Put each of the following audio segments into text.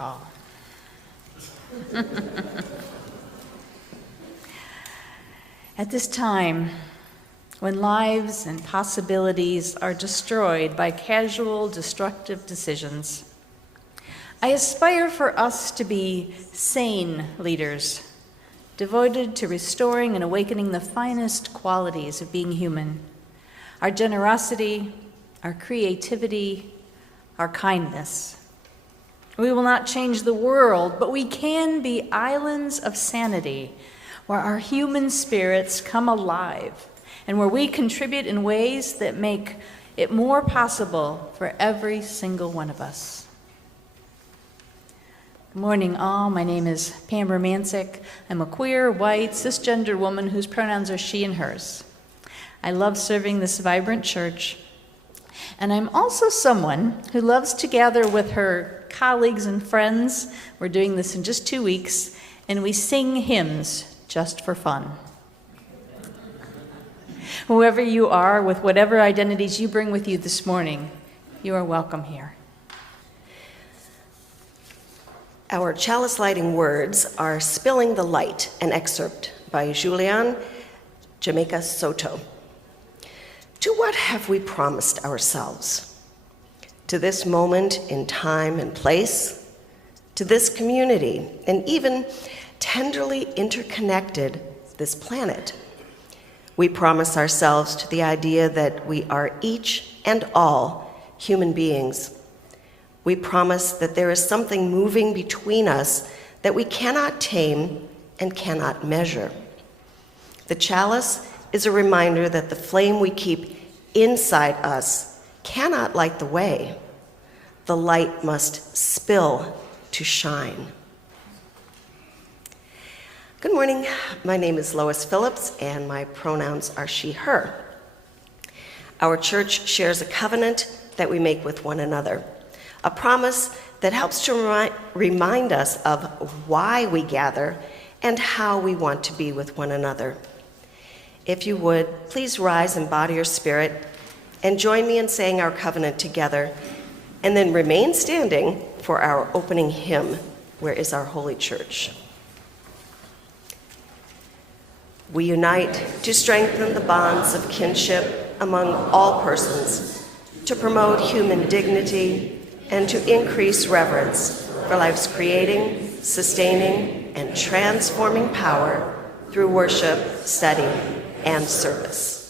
Oh. At this time, when lives and possibilities are destroyed by casual, destructive decisions, I aspire for us to be sane leaders, devoted to restoring and awakening the finest qualities of being human, our generosity, our creativity, our kindness. We will not change the world, but we can be islands of sanity where our human spirits come alive and where we contribute in ways that make it more possible for every single one of us. Good morning, all. My name is Pam Romancic. I'm a queer, white, cisgender woman whose pronouns are she and hers. I love serving this vibrant church, and I'm also someone who loves to gather with her colleagues and friends. We're doing this in just 2 weeks, and we sing hymns just for fun. Whoever you are, with whatever identities you bring with you this morning, you are welcome here. Our chalice lighting words are Spilling the Light, an excerpt by Julian Jamaica Soto. To what have we promised ourselves? To this moment in time and place, to this community, and even tenderly interconnected this planet. We promise ourselves to the idea that we are each and all human beings. We promise that there is something moving between us that we cannot tame and cannot measure. The chalice is a reminder that the flame we keep inside us cannot light the way. The light must spill to shine. Good morning. My name is Lois Phillips, and my pronouns are she, her. Our church shares a covenant that we make with one another, a promise that helps to remind us of why we gather and how we want to be with one another. If you would, please rise and bow to your spirit and join me in saying our covenant together, and then remain standing for our opening hymn, Where is Our Holy Church? We unite to strengthen the bonds of kinship among all persons, to promote human dignity, and to increase reverence for life's creating, sustaining, and transforming power through worship, study, and service.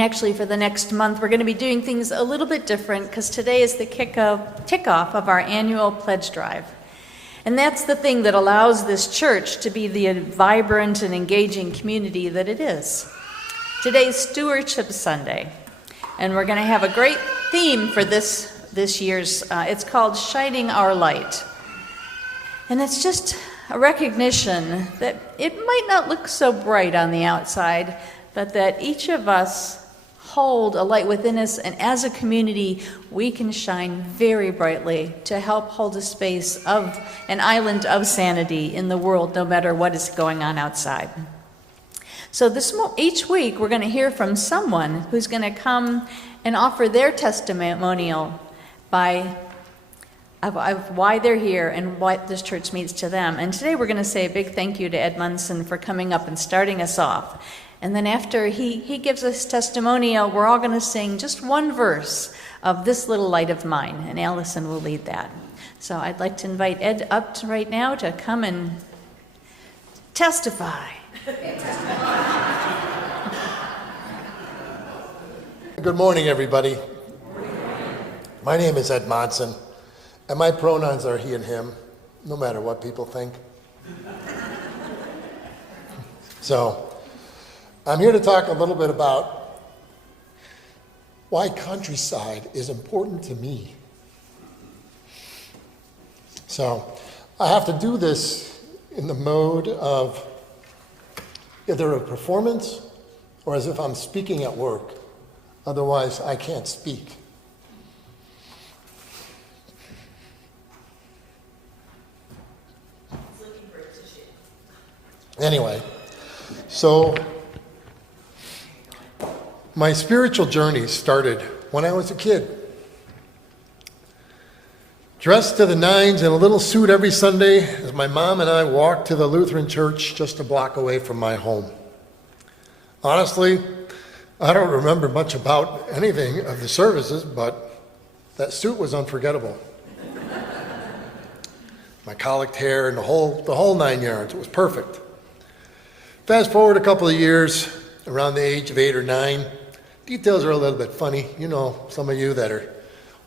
Actually, for the next month, we're going to be doing things a little bit different because today is the kickoff of our annual pledge drive. And that's the thing that allows this church to be the vibrant and engaging community that it is. Today's Stewardship Sunday, and we're going to have a great theme for this year's, it's called Shining Our Light. And it's just a recognition that it might not look so bright on the outside, but that each of us hold a light within us, and as a community, we can shine very brightly to help hold a space of an island of sanity in the world, no matter what is going on outside. So each week, we're going to hear from someone who's going to come and offer their testimonial of why they're here and what this church means to them. And today we're going to say a big thank you to Ed Munson for coming up and starting us off. And then after he gives us testimonial, we're all going to sing just one verse of This Little Light of Mine, and Allison will lead that. So I'd like to invite Ed up right now to come and testify. Good morning, everybody. My name is Ed Monson, and my pronouns are he and him, no matter what people think. So, I'm here to talk a little bit about why countryside is important to me. So, I have to do this in the mode of either a performance or as if I'm speaking at work. Otherwise, I can't speak. Anyway, so my spiritual journey started when I was a kid. Dressed to the nines in a little suit every Sunday as my mom and I walked to the Lutheran church just a block away from my home. Honestly, I don't remember much about anything of the services, but that suit was unforgettable. My colicked hair and the whole 9 yards, it was perfect. Fast forward a couple of years, around the age of 8 or 9, details are a little bit funny. You know, some of you that are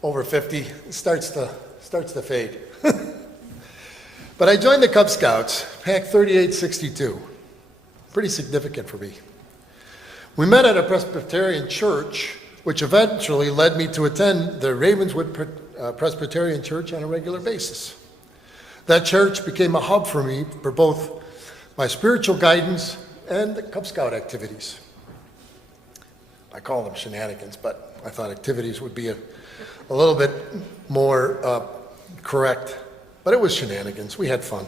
over 50, it starts to fade. But I joined the Cub Scouts, Pack 3862. Pretty significant for me. We met at a Presbyterian church, which eventually led me to attend the Ravenswood Presbyterian Church on a regular basis. That church became a hub for me for both my spiritual guidance and the Cub Scout activities. I call them shenanigans, but I thought activities would be a little bit more correct. But it was shenanigans. We had fun.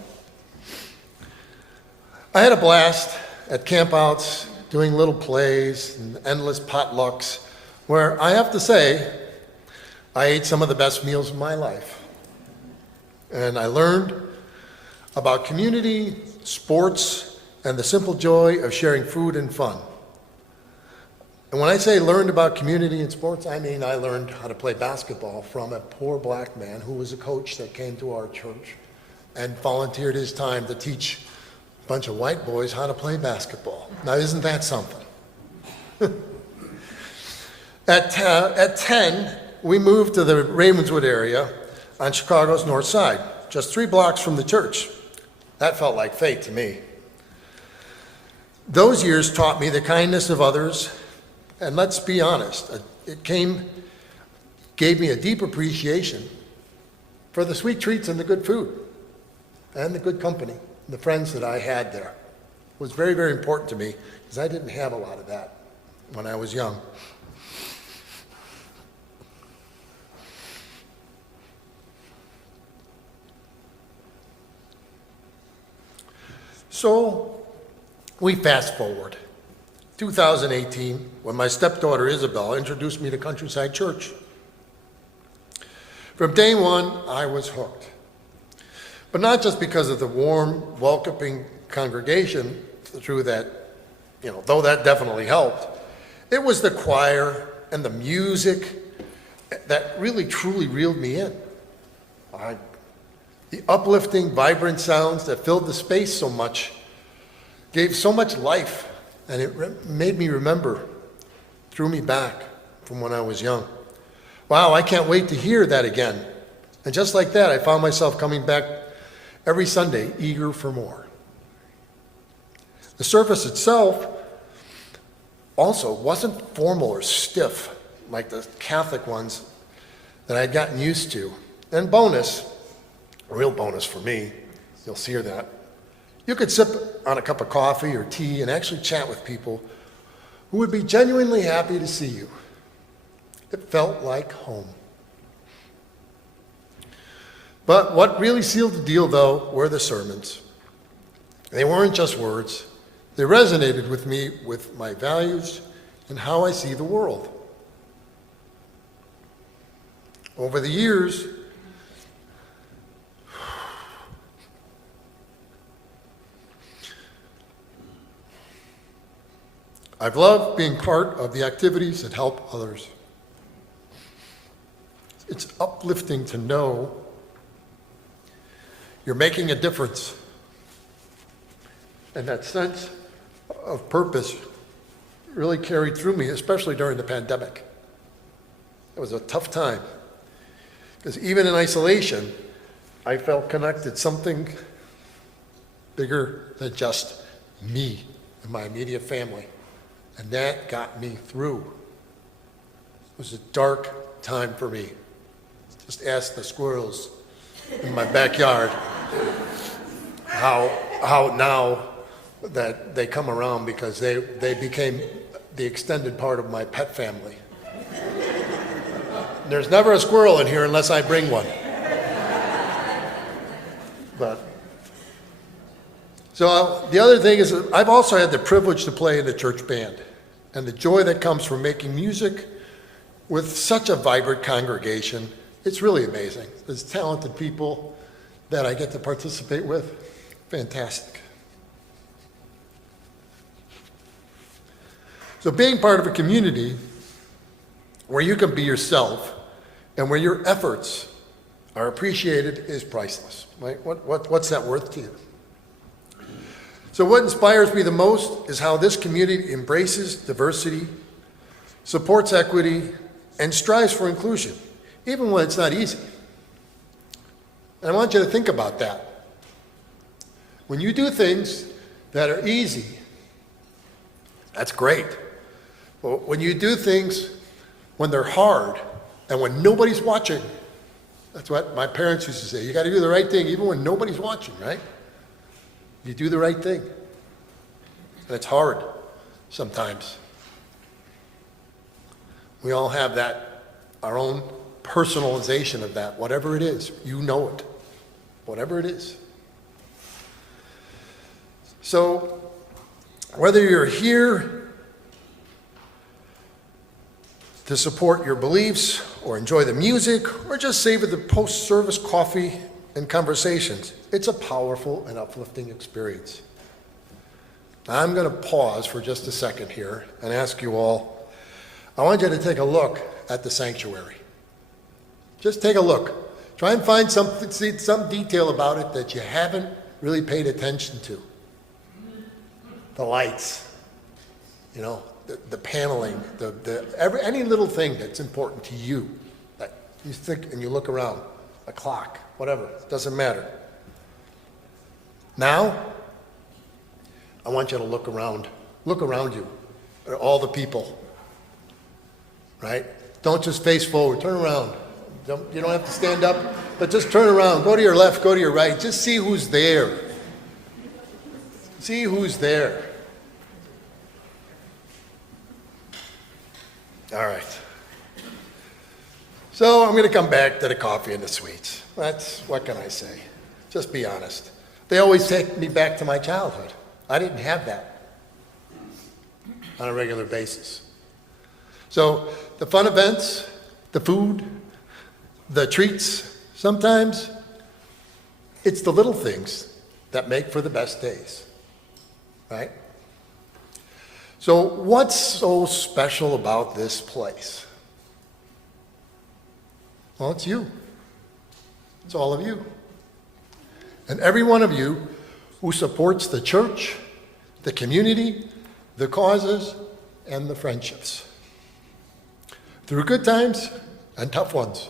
I had a blast at campouts, doing little plays and endless potlucks, where I have to say, I ate some of the best meals of my life. And I learned about community, sports, and the simple joy of sharing food and fun. And when I say learned about community and sports, I mean I learned how to play basketball from a poor black man who was a coach that came to our church and volunteered his time to teach a bunch of white boys how to play basketball. Now, isn't that something? At 10, we moved to the Ravenswood area on Chicago's north side, just 3 blocks from the church. That felt like fate to me. Those years taught me the kindness of others, and let's be honest, it gave me a deep appreciation for the sweet treats and the good food and the good company, and the friends that I had there. It was very, very important to me because I didn't have a lot of that when I was young. So we fast forward. 2018, when my stepdaughter Isabel introduced me to Countryside Church. From day one, I was hooked. But not just because of the warm, welcoming congregation through that, though that definitely helped. It was the choir and the music that really, truly reeled me in. The uplifting, vibrant sounds that filled the space so much, gave so much life, and it made me remember, threw me back from when I was young. Wow, I can't wait to hear that again. And just like that, I found myself coming back every Sunday, eager for more. The service itself also wasn't formal or stiff like the Catholic ones that I'd gotten used to. And bonus, a real bonus for me, you'll hear that, you could sip on a cup of coffee or tea and actually chat with people who would be genuinely happy to see you. It felt like home. But what really sealed the deal, though, were the sermons. They weren't just words. They resonated with me, with my values, and how I see the world. Over the years, I've loved being part of the activities that help others. It's uplifting to know you're making a difference. And that sense of purpose really carried through me, especially during the pandemic. It was a tough time, because even in isolation, I felt connected, something bigger than just me and my immediate family. And that got me through. It was a dark time for me. Just ask the squirrels in my backyard how now that they come around, because they became the extended part of my pet family. There's never a squirrel in here unless I bring one. But so the other thing is, I've also had the privilege to play in the church band, and the joy that comes from making music with such a vibrant congregation. It's really amazing. There's talented people that I get to participate with. Fantastic. So being part of a community where you can be yourself and where your efforts are appreciated is priceless, right? What's that worth to you? So what inspires me the most is how this community embraces diversity, supports equity, and strives for inclusion, even when it's not easy. And I want you to think about that. When you do things that are easy, that's great. But when you do things when they're hard and when nobody's watching, that's what my parents used to say. You got to do the right thing even when nobody's watching, right? You do the right thing. And it's hard sometimes. We all have that, our own personalization of that, whatever it is. You know it, whatever it is. So whether you're here to support your beliefs or enjoy the music or just savor the post-service coffee and conversations, it's a powerful and uplifting experience. I'm going to pause for just a second here and ask you all, I want you to take a look at the sanctuary. Just take a look. Try and find some detail about it that you haven't really paid attention to. The lights, you know, the paneling, any little thing that's important to you. That you think and you look around, a clock, whatever, it doesn't matter. Now, I want you to look around you, at all the people, right? Don't just face forward, turn around. You don't have to stand up, but just turn around, go to your left, go to your right, just see who's there. See who's there. All right. So I'm going to come back to the coffee and the sweets. What can I say? Just be honest. They always take me back to my childhood. I didn't have that on a regular basis. So the fun events, the food, the treats, sometimes it's the little things that make for the best days, right? So what's so special about this place? Well, it's you. It's all of you. And every one of you who supports the church, the community, the causes, and the friendships. Through good times and tough ones.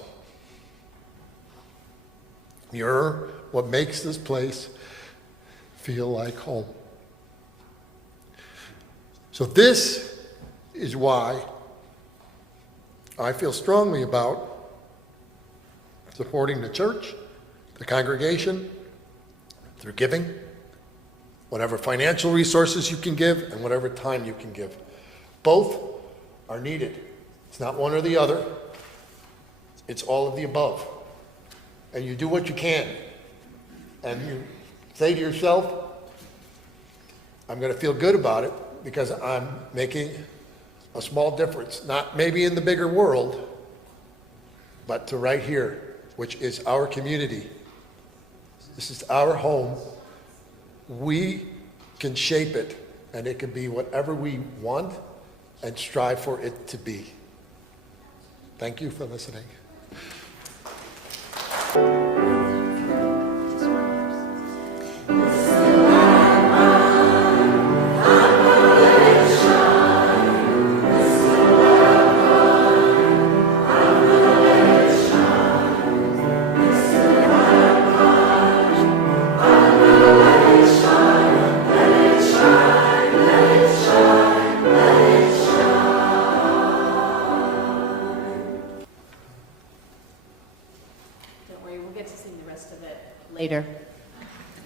You're what makes this place feel like home. So this is why I feel strongly about supporting the church, the congregation, through giving, whatever financial resources you can give, and whatever time you can give. Both are needed. It's not one or the other. It's all of the above. And you do what you can. And you say to yourself, I'm going to feel good about it because I'm making a small difference. Not maybe in the bigger world, but to right here, which is our community. This is our home. We can shape it, and it can be whatever we want and strive for it to be. Thank you for listening. Later.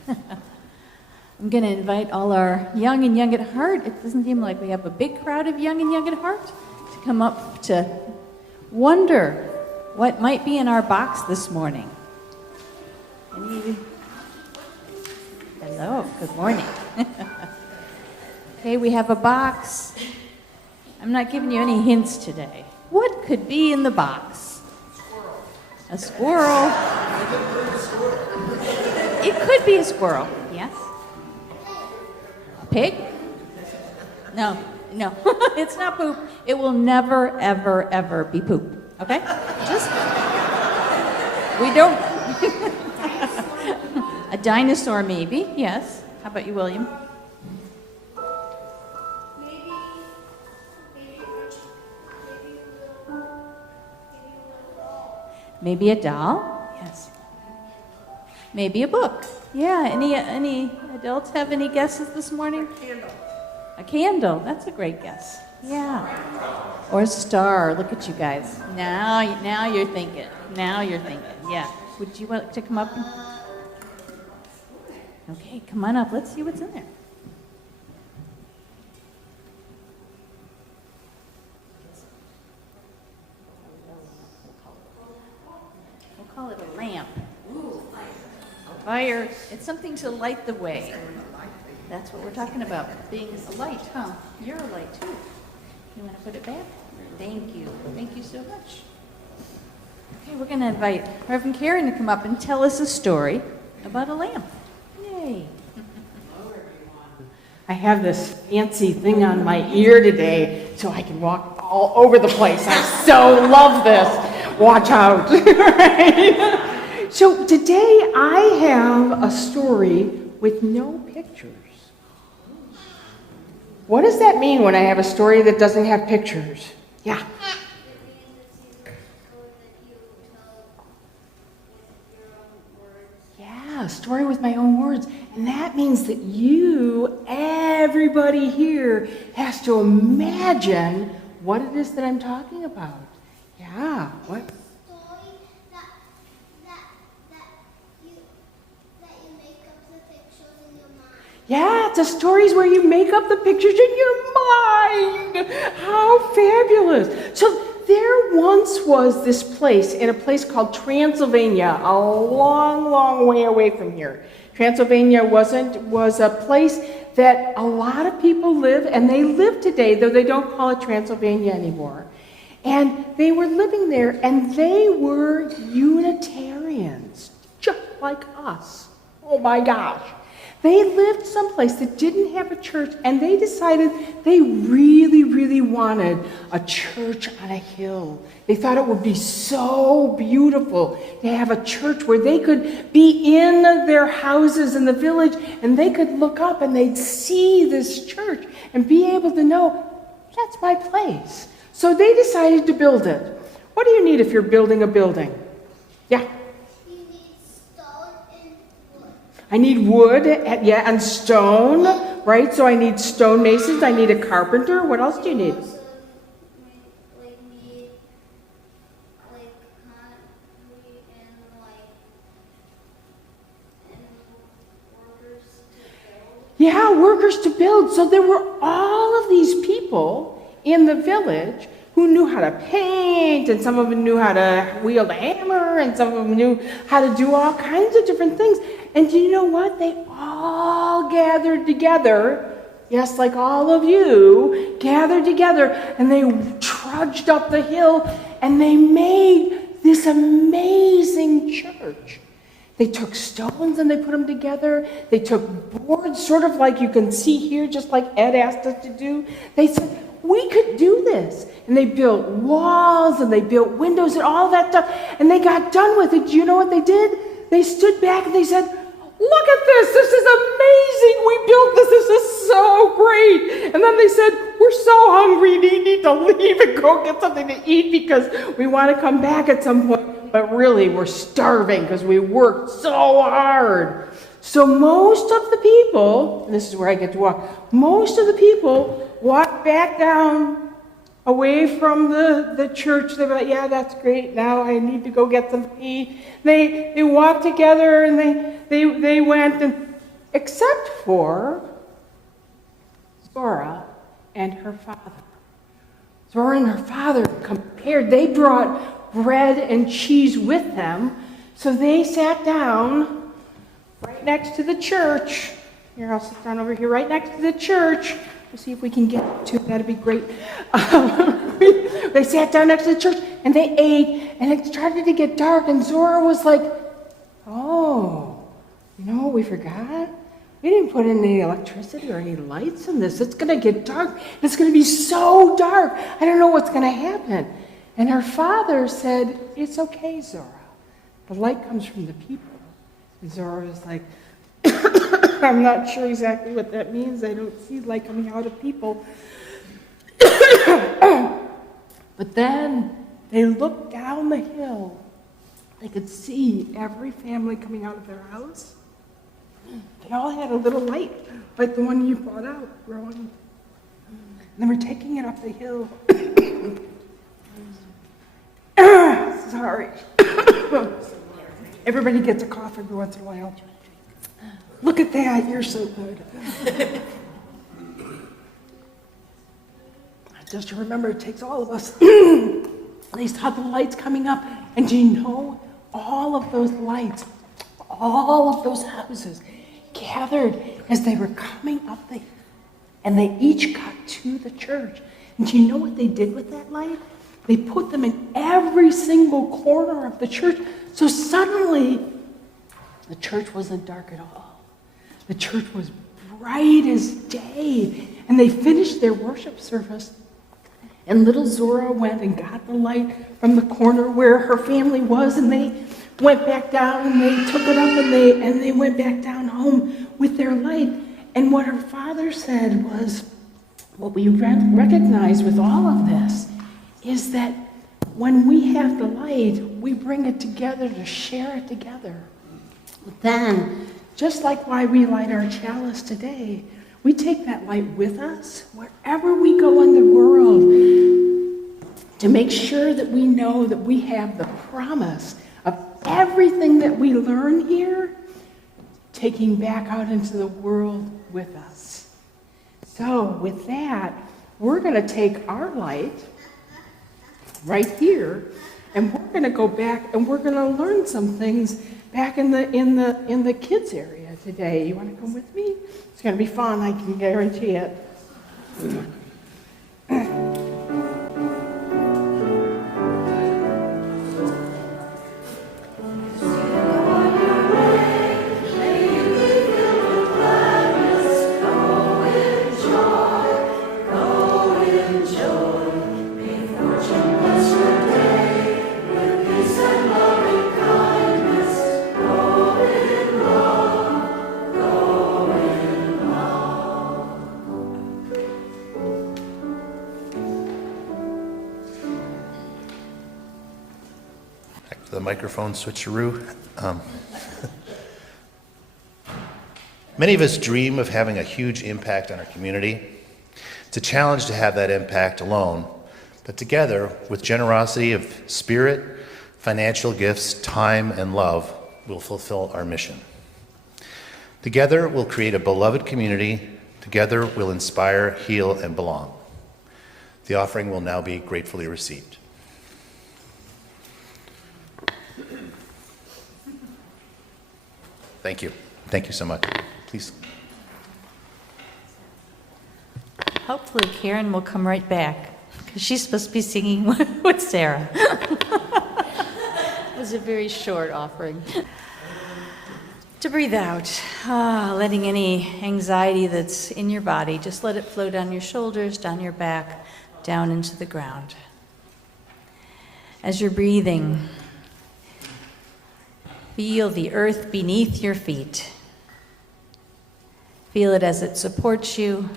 I'm going to invite all our young and young at heart. It doesn't seem like we have a big crowd of young and young at heart to come up to wonder what might be in our box this morning. Hello, good morning. Okay, we have a box. I'm not giving you any hints today. What could be in the box? A squirrel. It could be a squirrel, yes. A pig? No, it's not poop. It will never, ever, ever be poop, okay? We don't. A dinosaur, maybe, yes. How about you, William? Maybe a doll? Yes. Maybe a book. Yeah, any adults have any guesses this morning? A candle. A candle, that's a great guess. Yeah. Or a star, look at you guys. Now you're thinking. Yeah. Would you like to come up? Okay, come on up, let's see what's in there. We'll call it a lamp. Fire, it's something to light the way. That's what we're talking about, being a light, huh? You're a light too. You want to put it back? Thank you so much. Okay, we're going to invite Reverend Karen to come up and tell us a story about a lamp. Yay. I have this fancy thing on my ear today so I can walk all over the place. I so love this. Watch out. Right? So today I have a story with no pictures. What does that mean when I have a story that doesn't have pictures? Yeah. Yeah, a story with my own words. And that means that everybody here, has to imagine what it is that I'm talking about. Yeah, what? Yeah, it's a stories where you make up the pictures in your mind. How fabulous. So there once was this place, in a place called Transylvania, a long, long way away from here. Transylvania was a place that a lot of people live, and they live today, though they don't call it Transylvania anymore. And they were living there, and they were Unitarians, just like us. Oh my gosh. They lived someplace that didn't have a church, and they decided they really, really wanted a church on a hill. They thought it would be so beautiful to have a church where they could be in their houses in the village, and they could look up and they'd see this church and be able to know, that's my place. So they decided to build it. What do you need if you're building a building? Yeah. I need wood, and stone, right? So I need stonemasons, I need a carpenter. What else do you need? Yeah, workers to build. So there were all of these people in the village who knew how to paint, and some of them knew how to wield a hammer, and some of them knew how to do all kinds of different things. And do you know what? They all gathered together, yes, like all of you, gathered together, and they trudged up the hill, and they made this amazing church. They took stones and they put them together. They took boards, sort of like you can see here, just like Ed asked us to do. They said, we could do this. And they built walls and they built windows and all that stuff. And they got done with it. Do you know what they did? They stood back and they said, look at this. This is amazing. We built this. This is so great. And then they said, we're so hungry. We need to leave and go get something to eat because we want to come back at some point. But really, we're starving because we worked so hard. So most of the people, and this is where I get to walk, most of the people walked back down away from the church. They were like, yeah, that's great. Now I need to go get some to eat. They walked together and they went, and except for Zora and her father. Zora and her father compared. They brought bread and cheese with them. So they sat down right next to the church. Here, I'll sit down over here right next to the church. We'll see if we can get to it. That'd be great. They sat down next to the church and they ate, and it started to get dark, and Zora was like, oh, you know what we forgot? We didn't put in any electricity or any lights in this. It's going to get dark. It's going to be so dark. I don't know what's going to happen. And her father said, it's okay, Zora. The light comes from the people. And Zora was like, I'm not sure exactly what that means. I don't see light coming out of people. But then they looked down the hill. They could see every family coming out of their house. They all had a little light, like the one you brought out, growing. And they were taking it up the hill. Sorry. Everybody gets a cough every once in a while. Look at that, you're so good. Just to remember, it takes all of us. They saw the lights coming up, and do you know, all of those lights, all of those houses gathered as they were coming up the hill, and they each got to the church. And do you know what they did with that light? They put them in every single corner of the church. So suddenly, the church wasn't dark at all. The church was bright as day. And they finished their worship service. And little Zora went and got the light from the corner where her family was. And they went back down and they took it up and they went back down home with their light. And what her father said was, what we recognize with all of this is that when we have the light, we bring it together to share it together. But then, just like why we light our chalice today, we take that light with us wherever we go in the world to make sure that we know that we have the promise of everything that we learn here taking back out into the world with us. So with that, we're going to take our light right here, and we're going to go back and we're going to learn some things back in the kids area today. You want to come with me? It's going to be fun, I can guarantee it. The microphone switcheroo. Many of us dream of having a huge impact on our community. It's a challenge to have that impact alone, but together, with generosity of spirit, financial gifts, time, and love, we'll fulfill our mission. Together, we'll create a beloved community. Together, we'll inspire, heal, and belong. The offering will now be gratefully received. Thank you. Thank you so much. Please. Hopefully Karen will come right back, because she's supposed to be singing with Sarah. It was a very short offering. To breathe out, letting any anxiety that's in your body, just let it flow down your shoulders, down your back, down into the ground. As you're breathing, feel the earth beneath your feet. Feel it as it supports you.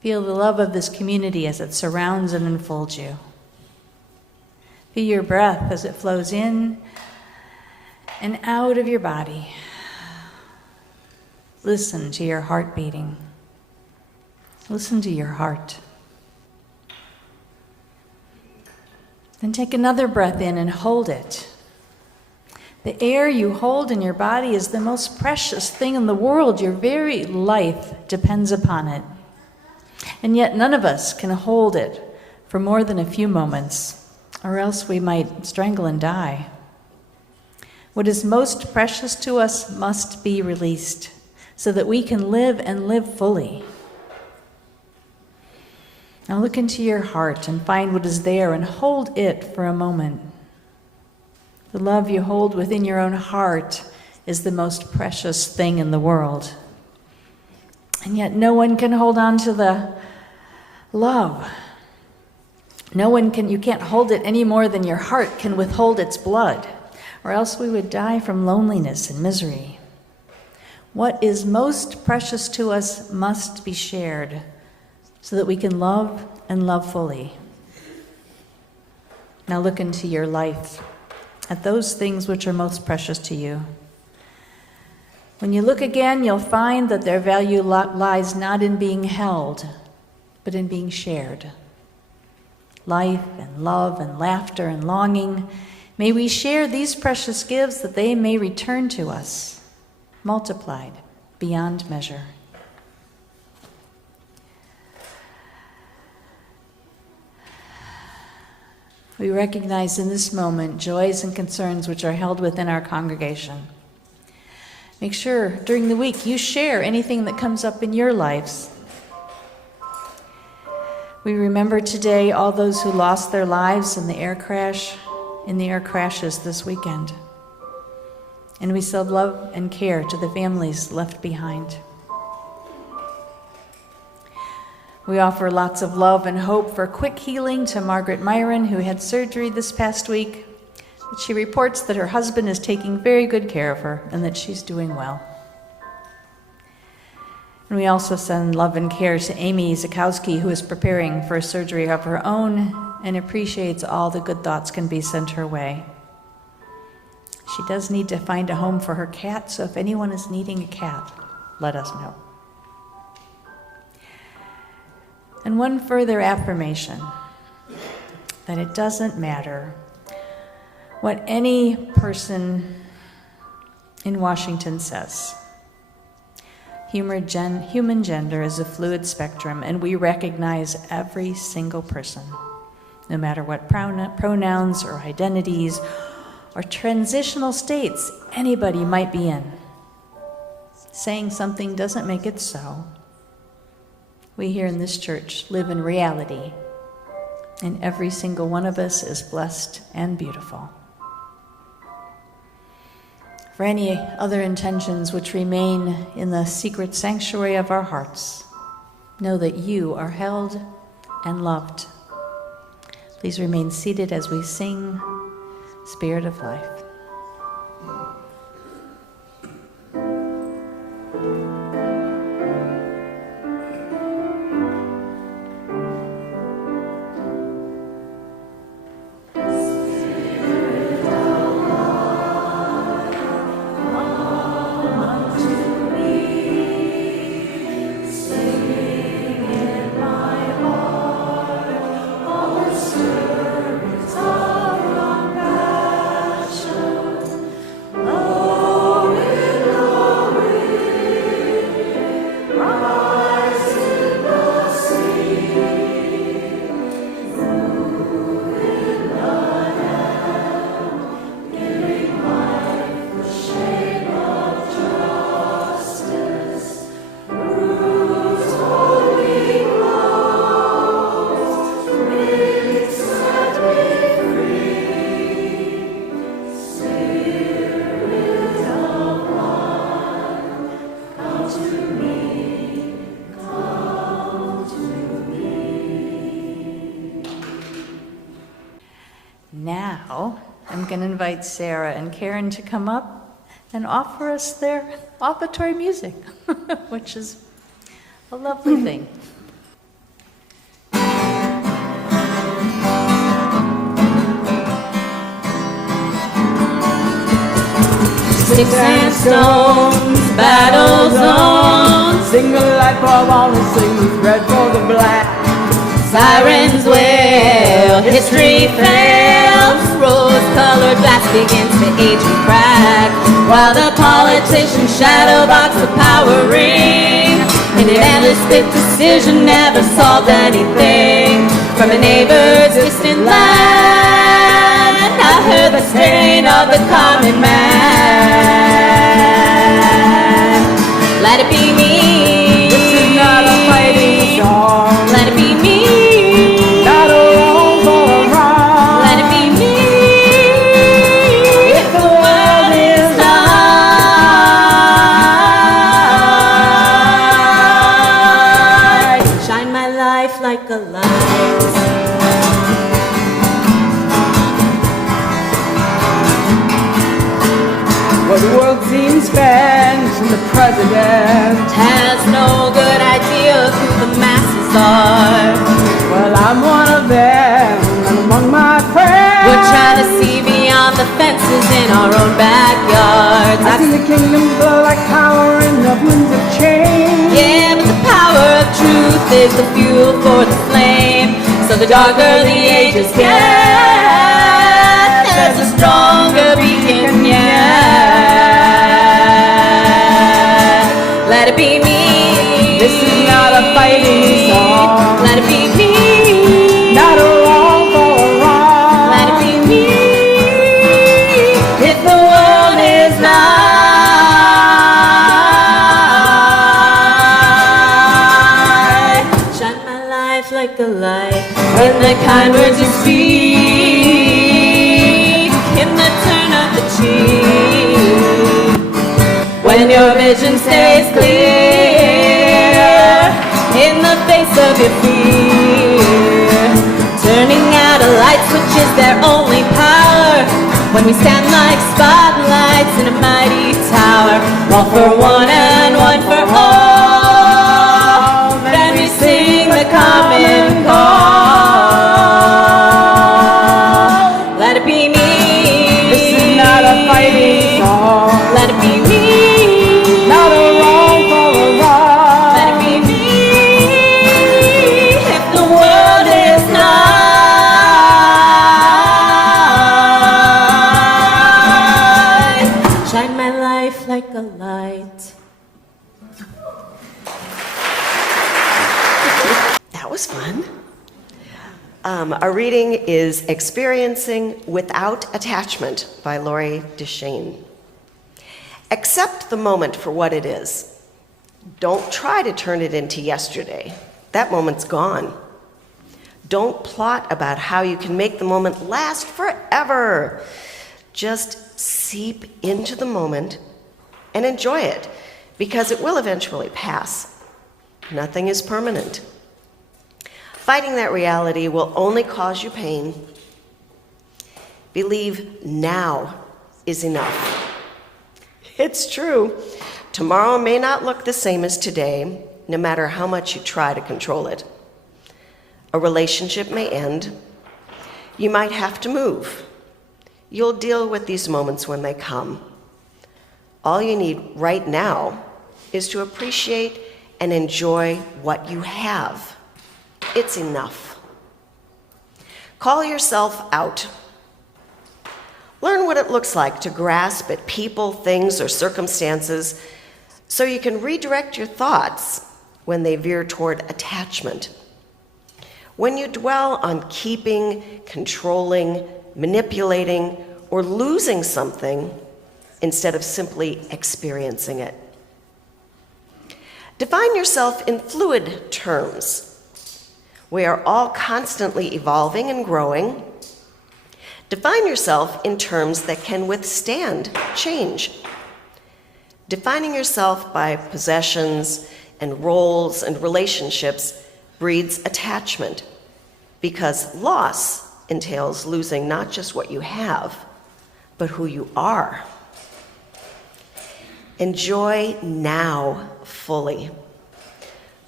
Feel the love of this community as it surrounds and enfolds you. Feel your breath as it flows in and out of your body. Listen to your heart beating. Listen to your heart. Then take another breath in and hold it. The air you hold in your body is the most precious thing in the world. Your very life depends upon it. And yet none of us can hold it for more than a few moments, or else we might strangle and die. What is most precious to us must be released so that we can live and live fully. Now look into your heart and find what is there and hold it for a moment. The love you hold within your own heart is the most precious thing in the world. And yet no one can hold on to the love. You can't hold it any more than your heart can withhold its blood, or else we would die from loneliness and misery. What is most precious to us must be shared so that we can love and love fully. Now look into your life at those things which are most precious to you. When you look again, you'll find that their value lies not in being held, but in being shared. Life and love and laughter and longing, may we share these precious gifts that they may return to us, multiplied beyond measure. We recognize in this moment joys and concerns which are held within our congregation. Make sure during the week you share anything that comes up in your lives. We remember today all those who lost their lives in the air crashes this weekend. And we send love and care to the families left behind. We offer lots of love and hope for quick healing to Margaret Myron, who had surgery this past week. She reports that her husband is taking very good care of her and that she's doing well. And we also send love and care to Amy Zakowski, who is preparing for a surgery of her own and appreciates all the good thoughts can be sent her way. She does need to find a home for her cat, so if anyone is needing a cat, let us know. And one further affirmation, that it doesn't matter what any person in Washington says. Human gender is a fluid spectrum, and we recognize every single person, no matter what pronouns or identities or transitional states anybody might be in. Saying something doesn't make it so. We here in this church live in reality, and every single one of us is blessed and beautiful. For any other intentions which remain in the secret sanctuary of our hearts, know that you are held and loved. Please remain seated as we sing Spirit of Life. Stir its own passion. can invite Sarah and Karen to come up and offer us their offertory music, which is a lovely thing. Sticks and stones, battle zones, Single light bulb on the sleeve, red for the black. sirens wail, history fails, rose-colored glass begins to age and crack, while the politician's shadow box the power ring, and an endless split decision never solved anything. From a neighbor's distant land, I heard the strain of the common man. Let it be me. This is not a fighting song. Let it be me. Not a wrong or a wrong. Let it be me. If the world is light, shine my life like a light. Well, the world seems spent, and the president Has no good idea who the masses are. well, I'm one of them, and among my friends, We're trying to see beyond the fences in our own backyards. I see the kingdom blow like power in the winds of change. Yeah, but the power of truth is the fuel for the flame. So the darker the ages get, there's a stronger beacon yet. Let it be me. This is not a fighting song. Let it be me. Not a wrong for a wrong. Let it be me. If the world is light, shine my life like a light. In the kind words you speak, in the turn of the cheek, when your vision stays clear, in the face of your fear, turning out a light switch is their only power. When we stand like spotlights in a mighty tower, all for one and one for all, then we sing the common call. Let it be me. This is not a fighting song. Let it be me. Not a wrong for a wrong. Let it be me. If the world is light, shine my life like a light. That was fun. Our reading is Experiencing Without Attachment by Lori Deshane. Accept the moment for what it is. Don't try to turn it into yesterday. That moment's gone. Don't plot about how you can make the moment last forever. Just seep into the moment and enjoy it, because it will eventually pass. Nothing is permanent. Fighting that reality will only cause you pain. Believe now is enough. It's true. Tomorrow may not look the same as today, no matter how much you try to control it. A relationship may end. You might have to move. You'll deal with these moments when they come. All you need right now is to appreciate and enjoy what you have. It's enough. Call yourself out. Learn what it looks like to grasp at people, things, or circumstances so you can redirect your thoughts when they veer toward attachment. When you dwell on keeping, controlling, manipulating, or losing something instead of simply experiencing it. Define yourself in fluid terms. We are all constantly evolving and growing. Define yourself in terms that can withstand change. Defining yourself by possessions and roles and relationships breeds attachment, because loss entails losing not just what you have, but who you are. Enjoy now fully.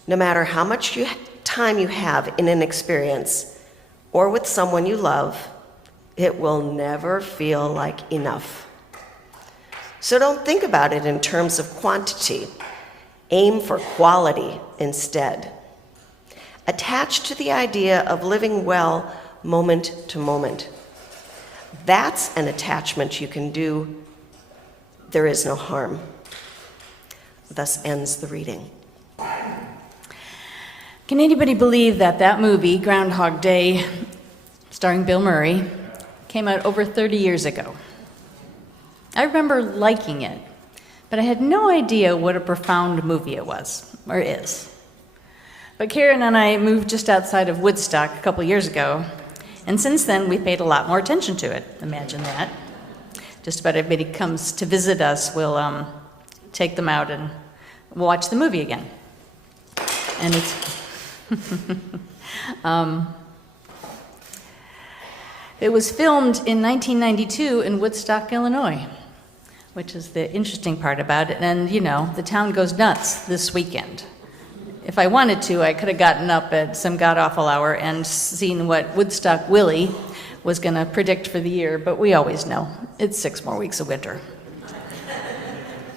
No matter how much time you have in an experience or with someone you love, it will never feel like enough. So don't think about it in terms of quantity. Aim for quality instead. Attach to the idea of living well moment to moment. That's an attachment you can do. There is no harm. Thus ends the reading. Can anybody believe that that movie, Groundhog Day, starring Bill Murray, came out over 30 years ago? I remember liking it, but I had no idea what a profound movie it was, or is. But Karen and I moved just outside of Woodstock a couple years ago, and since then we paid a lot more attention to it. Imagine that. Just about everybody comes to visit us, we'll take them out and we'll watch the movie again. And it's it was filmed in 1992 in Woodstock, Illinois, which is the interesting part about it. And, you know, the town goes nuts this weekend. If I wanted to, I could have gotten up at some god-awful hour and seen what Woodstock Willie was going to predict for the year, but we always know it's 6 more weeks of winter.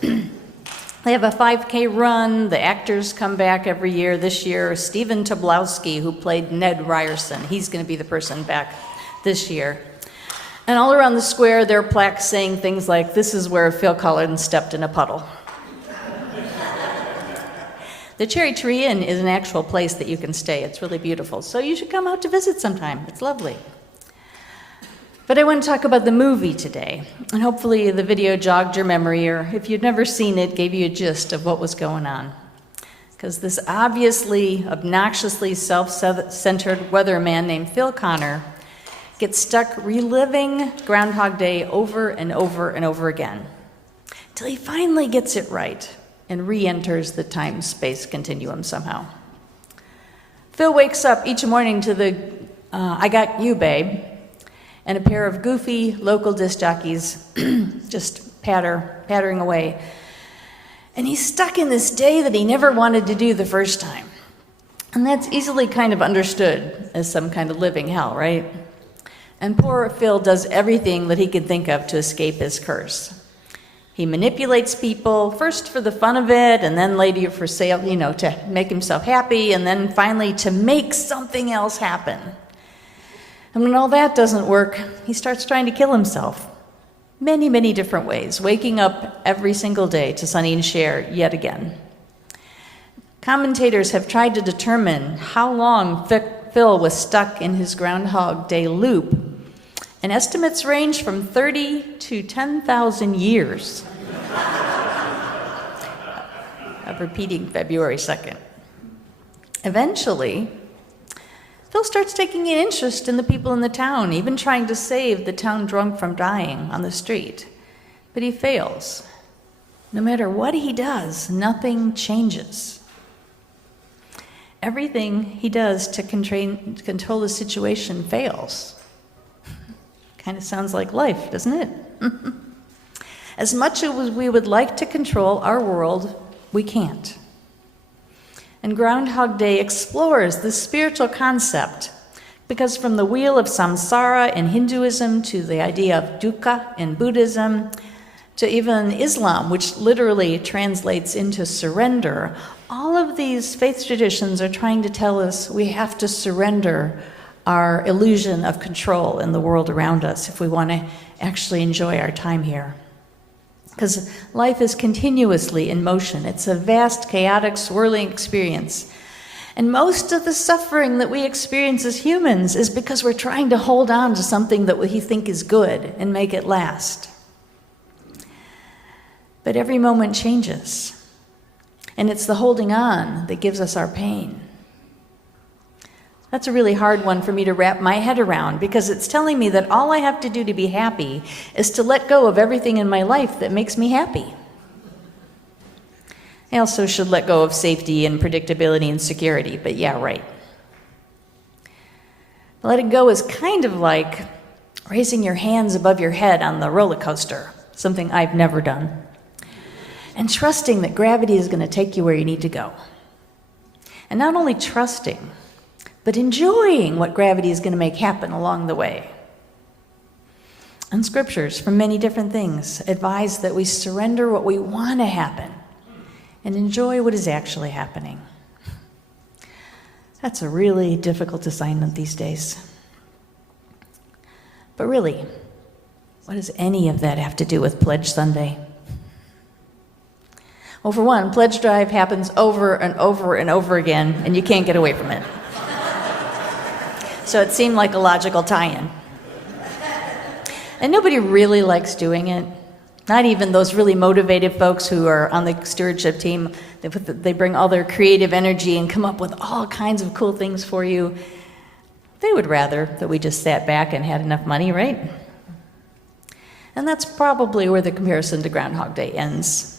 They have a 5K run. The actors come back every year. This year, Stephen Tobolowsky, who played Ned Ryerson, he's going to be the person back this year. And all around the square, there are plaques saying things like, "This is where Phil Collins stepped in a puddle." The Cherry Tree Inn is an actual place that you can stay. It's really beautiful. So you should come out to visit sometime. It's lovely. But I want to talk about the movie today, and hopefully the video jogged your memory, or if you'd never seen it, gave you a gist of what was going on. Because this obviously, obnoxiously self-centered weatherman named Phil Connor gets stuck reliving Groundhog Day over and over and over again, till he finally gets it right and re-enters the time-space continuum somehow. Phil wakes up each morning to the "I got you, babe," and a pair of goofy local disc jockeys just pattering away. And he's stuck in this day that he never wanted to do the first time. And that's easily kind of understood as some kind of living hell, right? And poor Phil does everything that he can think of to escape his curse. He manipulates people, first for the fun of it, and then later for sale, you know, to make himself happy, and then finally to make something else happen. And when all that doesn't work, he starts trying to kill himself. Many, many different ways, waking up every single day to Sonny Cher yet again. Commentators have tried to determine how long Phil was stuck in his Groundhog Day loop, and estimates range from 30 to 10,000 years of repeating February 2nd. Eventually, Phil starts taking an interest in the people in the town, even trying to save the town drunk from dying on the street. But he fails. No matter what he does, nothing changes. Everything he does to control the situation fails. Kind of sounds like life, doesn't it? As much as we would like to control our world, we can't. And Groundhog Day explores this spiritual concept, because from the wheel of samsara in Hinduism to the idea of dukkha in Buddhism to even Islam, which literally translates into surrender, all of these faith traditions are trying to tell us we have to surrender our illusion of control in the world around us if we want to actually enjoy our time here. Because life is continuously in motion. It's a vast, chaotic, swirling experience. And most of the suffering that we experience as humans is because we're trying to hold on to something that we think is good and make it last. But every moment changes. And it's the holding on that gives us our pain. That's a really hard one for me to wrap my head around, because it's telling me that all I have to do to be happy is to let go of everything in my life that makes me happy. I also should let go of safety and predictability and security, but yeah, right. Letting go is kind of like raising your hands above your head on the roller coaster, something I've never done, and trusting that gravity is going to take you where you need to go. And not only trusting, but enjoying what gravity is going to make happen along the way. And scriptures from many different things advise that we surrender what we want to happen and enjoy what is actually happening. That's a really difficult assignment these days. But really, what does any of that have to do with Pledge Sunday? Well, for one, Pledge Drive happens over and over and over again, and you can't get away from it. So it seemed like a logical tie-in. And nobody really likes doing it. Not even those really motivated folks who are on the stewardship team. They bring all their creative energy and come up with all kinds of cool things for you. They would rather that we just sat back and had enough money, right? And that's probably where the comparison to Groundhog Day ends.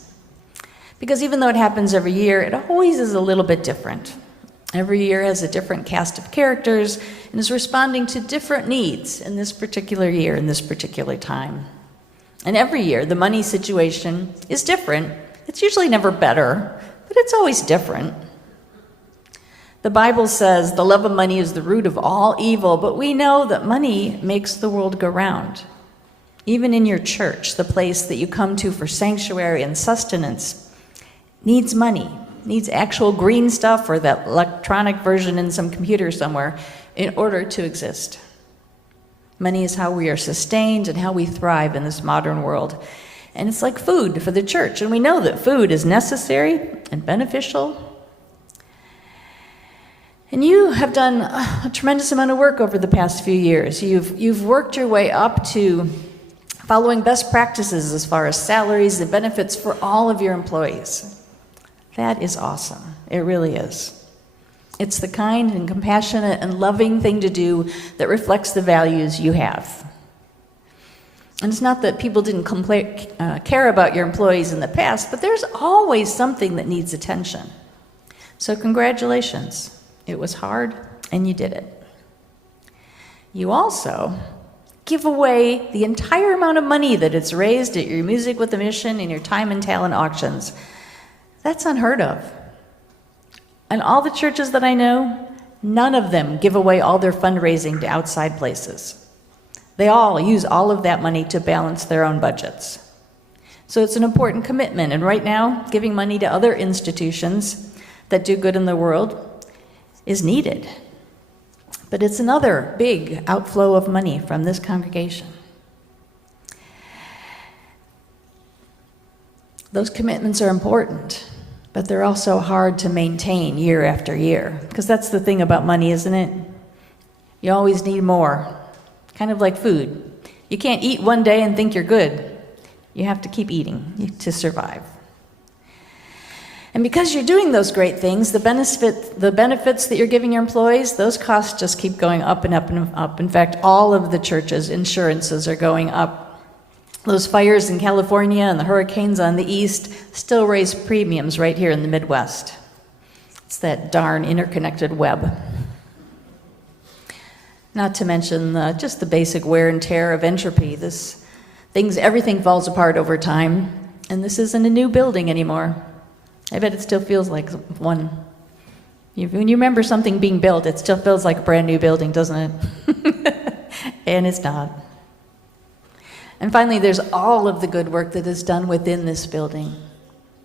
Because even though it happens every year, it always is a little bit different. Every year has a different cast of characters and is responding to different needs in this particular year, in this particular time. And every year, the money situation is different. It's usually never better, but it's always different. The Bible says the love of money is the root of all evil, but we know that money makes the world go round. Even in your church, the place that you come to for sanctuary and sustenance, needs money, needs actual green stuff or that electronic version in some computer somewhere in order to exist. Money is how we are sustained and how we thrive in this modern world. And it's like food for the church. And we know that food is necessary and beneficial. And you have done a tremendous amount of work over the past few years. You've worked your way up to following best practices as far as salaries and benefits for all of your employees. That is awesome. It really is. It's the kind and compassionate and loving thing to do that reflects the values you have. And it's not that people didn't care about your employees in the past, but there's always something that needs attention. So congratulations. It was hard, and you did it. You also give away the entire amount of money that it's raised at your Music with a Mission and your time and talent auctions. That's unheard of. And all the churches that I know, none of them give away all their fundraising to outside places. They all use all of that money to balance their own budgets. So it's an important commitment. And right now, giving money to other institutions that do good in the world is needed. But it's another big outflow of money from this congregation. Those commitments are important, but they're also hard to maintain year after year. Because that's the thing about money, isn't it? You always need more. Kind of like food. You can't eat one day and think you're good. You have to keep eating to survive. And because you're doing those great things, the benefits that you're giving your employees, those costs just keep going up and up and up. In fact, all of the churches' insurances are going up. Those fires in California and the hurricanes on the east still raise premiums right here in the Midwest. It's that darn interconnected web. Not to mention just the basic wear and tear of entropy. Everything falls apart over time, and this isn't a new building anymore. I bet it still feels like one. When you remember something being built, it still feels like a brand new building, doesn't it? And it's not. And finally, there's all of the good work that is done within this building.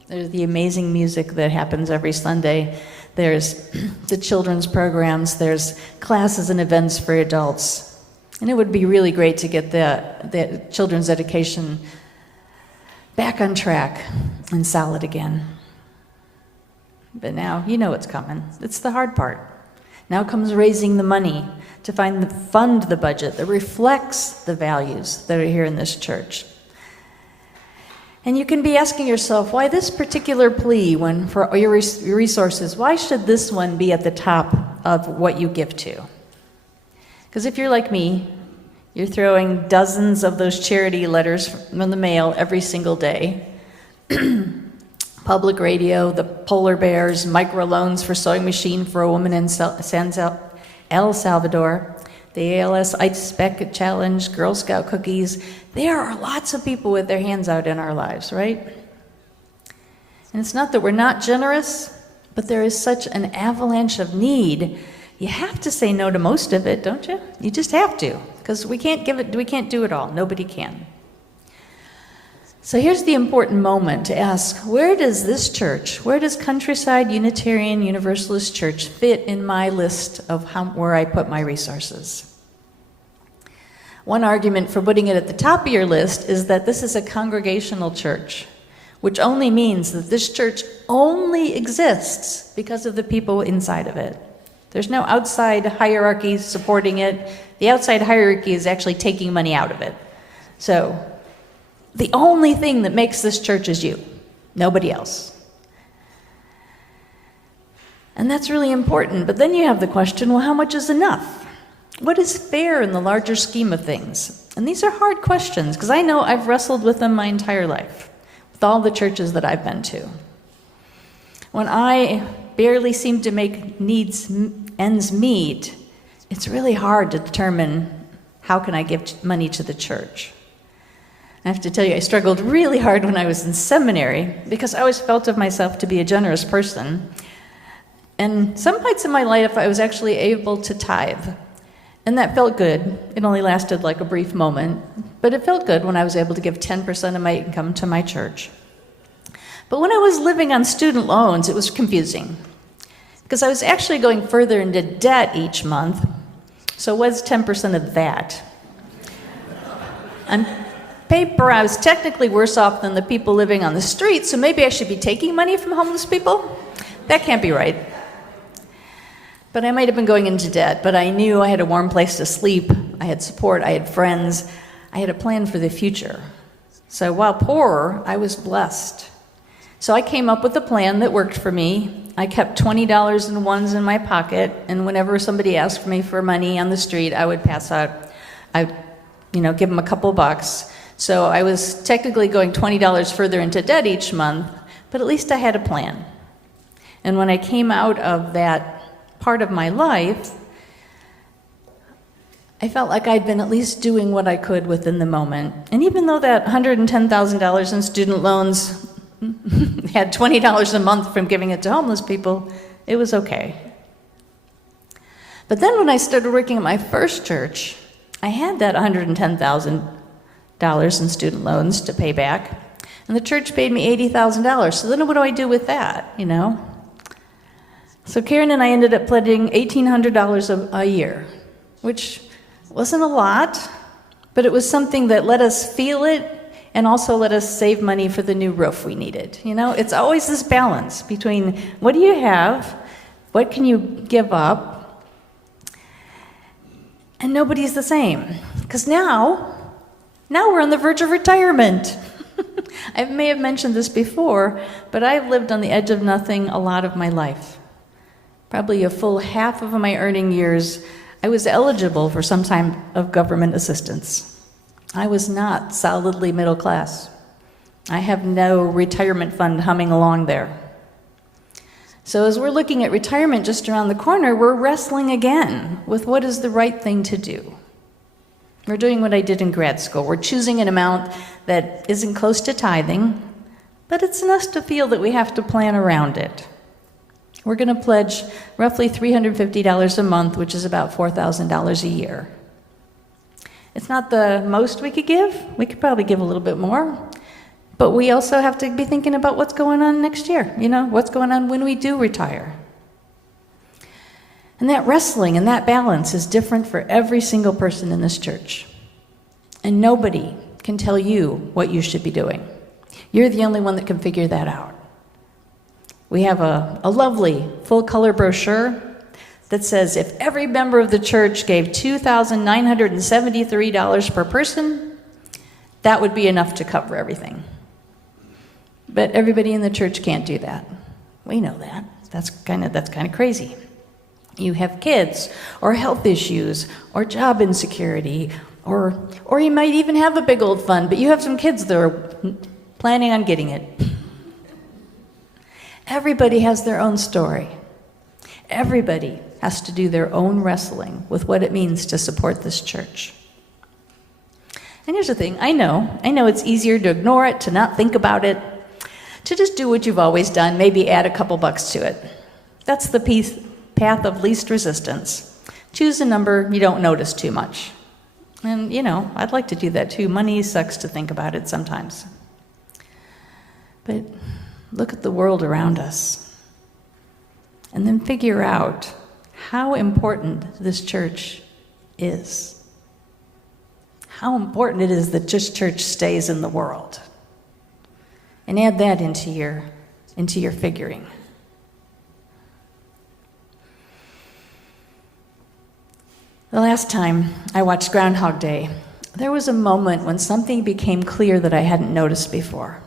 There's the amazing music that happens every Sunday. There's the children's programs. There's classes and events for adults. And it would be really great to get the children's education back on track and solid again. But now, you know what's coming. It's the hard part. Now comes raising the money to fund the budget that reflects the values that are here in this church. And you can be asking yourself, why this particular plea for your resources? Why should this one be at the top of what you give to? Because if you're like me, you're throwing dozens of those charity letters in the mail every single day. Public radio, the polar bears, microloans for sewing machine for a woman in El Salvador, the ALS Ice Bucket Challenge, Girl Scout cookies. There are lots of people with their hands out in our lives, right? And it's not that we're not generous, but there is such an avalanche of need. You have to say no to most of it, don't you? You just have to, because we can't do it all. Nobody can. So here's the important moment to ask, where does this church, where does Countryside Unitarian Universalist Church fit in my list of where I put my resources? One argument for putting it at the top of your list is that this is a congregational church, which only means that this church only exists because of the people inside of it. There's no outside hierarchy supporting it. The outside hierarchy is actually taking money out of it. So the only thing that makes this church is you, nobody else. And that's really important. But then you have the question, well, how much is enough? What is fair in the larger scheme of things? And these are hard questions, because I know I've wrestled with them my entire life, with all the churches that I've been to. When I barely seem to make ends meet, it's really hard to determine how can I give money to the church. I have to tell you, I struggled really hard when I was in seminary because I always felt of myself to be a generous person. And some nights in my life, I was actually able to tithe. And that felt good. It only lasted like a brief moment, but it felt good when I was able to give 10% of my income to my church. But when I was living on student loans, it was confusing because I was actually going further into debt each month. So what's 10% of that? On paper, I was technically worse off than the people living on the street, so maybe I should be taking money from homeless people? That can't be right. But I might have been going into debt, but I knew I had a warm place to sleep, I had support, I had friends, I had a plan for the future. So while poor, I was blessed. So I came up with a plan that worked for me. I kept $20 in ones in my pocket, and whenever somebody asked me for money on the street, I would pass out, I'd give them a couple bucks. So I was technically going $20 further into debt each month, but at least I had a plan. And when I came out of that part of my life, I felt like I'd been at least doing what I could within the moment. And even though that $110,000 in student loans had $20 a month from giving it to homeless people, it was okay. But then when I started working at my first church, I had that $110,000 in student loans to pay back, and the church paid me $80,000. So then what do I do with that, So Karen and I ended up pledging $1,800 a year, which wasn't a lot, but it was something that let us feel it and also let us save money for the new roof we needed. It's always this balance between what do you have, what can you give up, and nobody's the same. Because now we're on the verge of retirement. I may have mentioned this before, but I've lived on the edge of nothing a lot of my life. Probably a full half of my earning years, I was eligible for some type of government assistance. I was not solidly middle class. I have no retirement fund humming along there. So as we're looking at retirement just around the corner, we're wrestling again with what is the right thing to do. We're doing what I did in grad school. We're choosing an amount that isn't close to tithing, but it's enough to feel that we have to plan around it. We're going to pledge roughly $350 a month, which is about $4,000 a year. It's not the most we could give. We could probably give a little bit more. But we also have to be thinking about what's going on next year, what's going on when we do retire. And that wrestling and that balance is different for every single person in this church. And nobody can tell you what you should be doing. You're the only one that can figure that out. We have a lovely full-color brochure that says if every member of the church gave $2,973 per person, that would be enough to cover everything. But everybody in the church can't do that. We know that. That's kind of crazy. You have kids, or health issues, or job insecurity, or you might even have a big old fund, but you have some kids that are planning on getting it. Everybody has their own story. Everybody has to do their own wrestling with what it means to support this church. And here's the thing, I know it's easier to ignore it, to not think about it, to just do what you've always done, maybe add a couple bucks to it. That's the path of least resistance. Choose a number you don't notice too much. And, I'd like to do that too. Money sucks to think about it sometimes. But look at the world around us. And then figure out how important this church is. How important it is that this church stays in the world. And add that into your figuring. The last time I watched Groundhog Day, there was a moment when something became clear that I hadn't noticed before.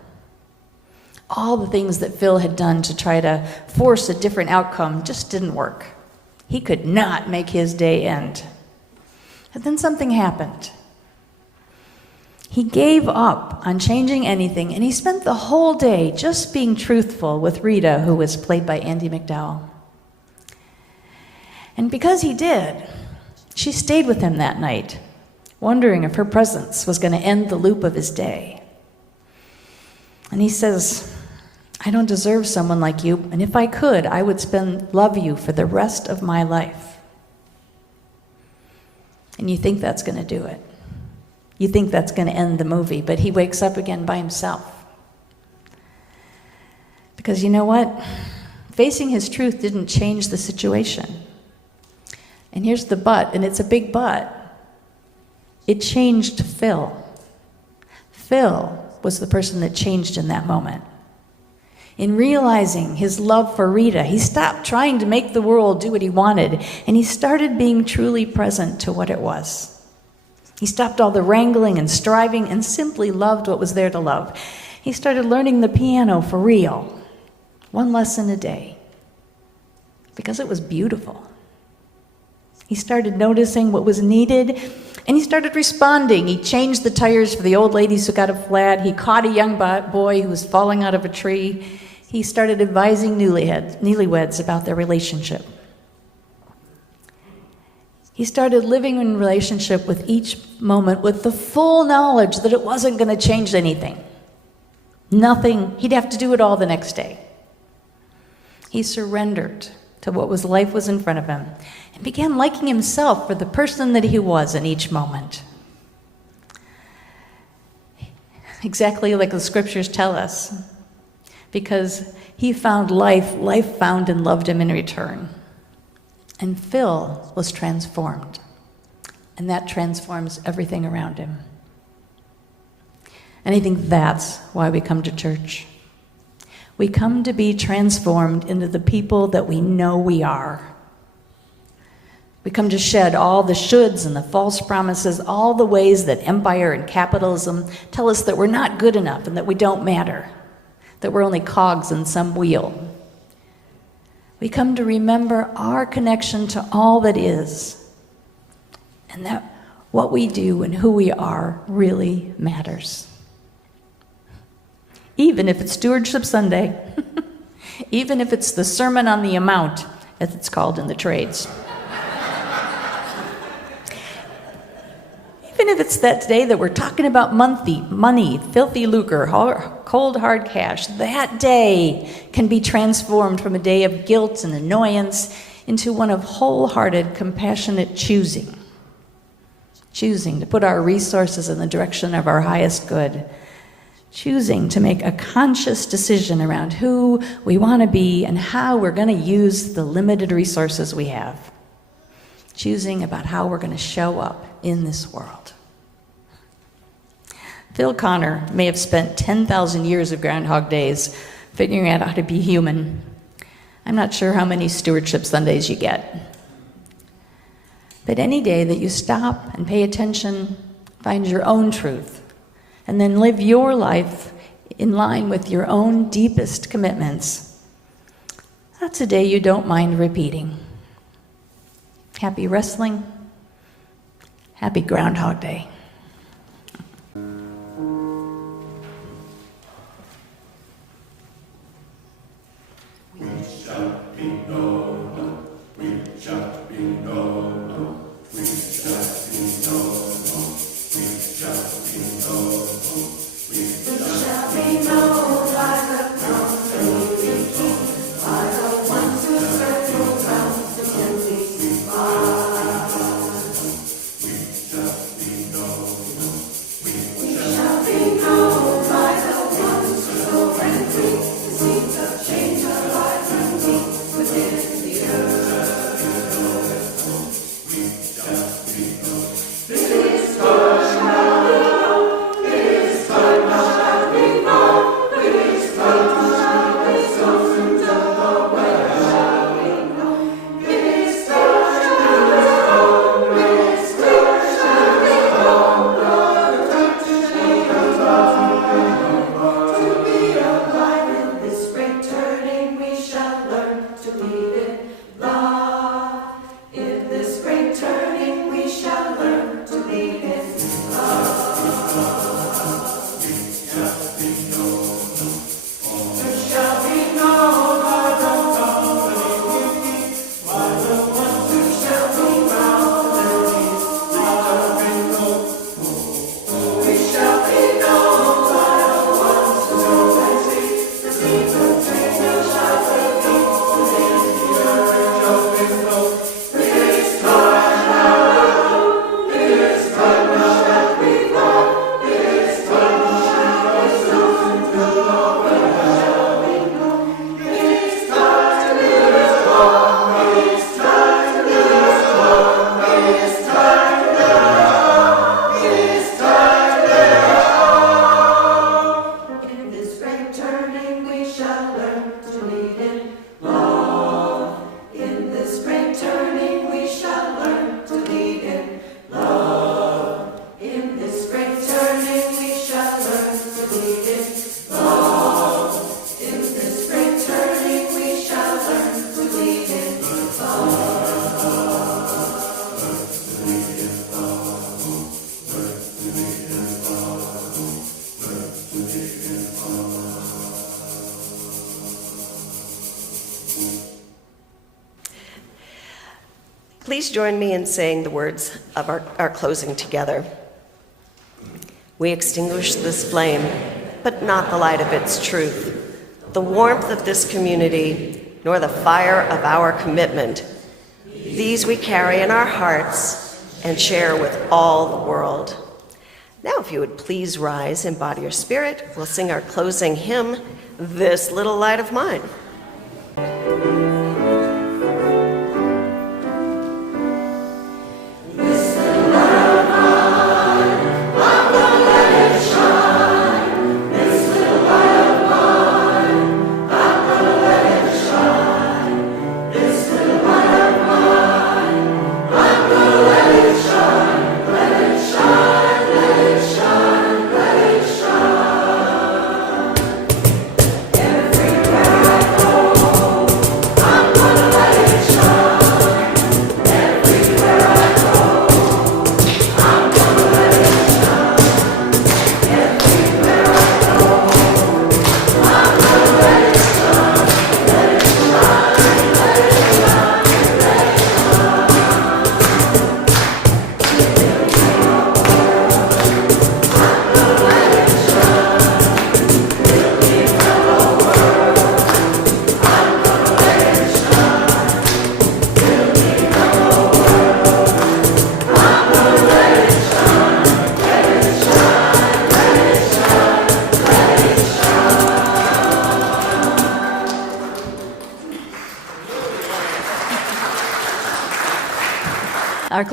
All the things that Phil had done to try to force a different outcome just didn't work. He could not make his day end. But then something happened. He gave up on changing anything, and he spent the whole day just being truthful with Rita, who was played by Andie MacDowell. And because he did, she stayed with him that night, wondering if her presence was going to end the loop of his day. And he says, I don't deserve someone like you, and if I could, I would love you for the rest of my life. And you think that's going to do it. You think that's going to end the movie, but he wakes up again by himself. Because you know what? Facing his truth didn't change the situation. And here's the but, and it's a big but. It changed Phil. Phil was the person that changed in that moment. In realizing his love for Rita, he stopped trying to make the world do what he wanted, and he started being truly present to what it was. He stopped all the wrangling and striving and simply loved what was there to love. He started learning the piano for real, one lesson a day, because it was beautiful. He started noticing what was needed, and he started responding. He changed the tires for the old ladies who got a flat. He caught a young boy who was falling out of a tree. He started advising newlyweds about their relationship. He started living in relationship with each moment with the full knowledge that it wasn't going to change anything. Nothing. He'd have to do it all the next day. He surrendered to what life was in front of him and began liking himself for the person that he was in each moment. Exactly like the scriptures tell us, because he found life found and loved him in return. And Phil was transformed, and that transforms everything around him. And I think that's why we come to church. We come to be transformed into the people that we know we are. We come to shed all the shoulds and the false promises, all the ways that empire and capitalism tell us that we're not good enough and that we don't matter, that we're only cogs in some wheel. We come to remember our connection to all that is, and that what we do and who we are really matters. Even if it's Stewardship Sunday, even if it's the Sermon on the Amount, as it's called in the trades. Even if it's that day that we're talking about money, filthy lucre, cold hard cash, that day can be transformed from a day of guilt and annoyance into one of wholehearted, compassionate choosing. Choosing to put our resources in the direction of our highest good. Choosing to make a conscious decision around who we want to be and how we're going to use the limited resources we have. Choosing about how we're going to show up in this world. Phil Connor may have spent 10,000 years of Groundhog Days figuring out how to be human. I'm not sure how many Stewardship Sundays you get. But any day that you stop and pay attention, find your own truth, and then live your life in line with your own deepest commitments, that's a day you don't mind repeating. Happy wrestling. Happy Groundhog Day. We shall be known Please join me in saying the words of our closing together. We extinguish this flame, but not the light of its truth, the warmth of this community, nor the fire of our commitment. These we carry in our hearts and share with all the world. Now, if you would please rise, embody your spirit, we'll sing our closing hymn, This Little Light of Mine.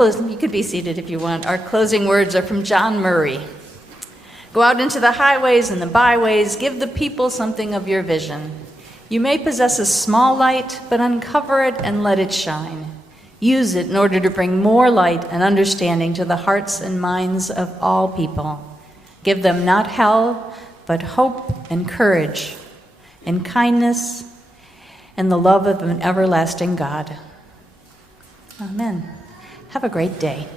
You could be seated if you want. Our closing words are from John Murray. Go out into the highways and the byways, give the people something of your vision. You may possess a small light, but uncover it and let it shine. Use it in order to bring more light and understanding to the hearts and minds of all people. Give them not hell, but hope and courage and kindness and the love of an everlasting God. Amen. Have a great day.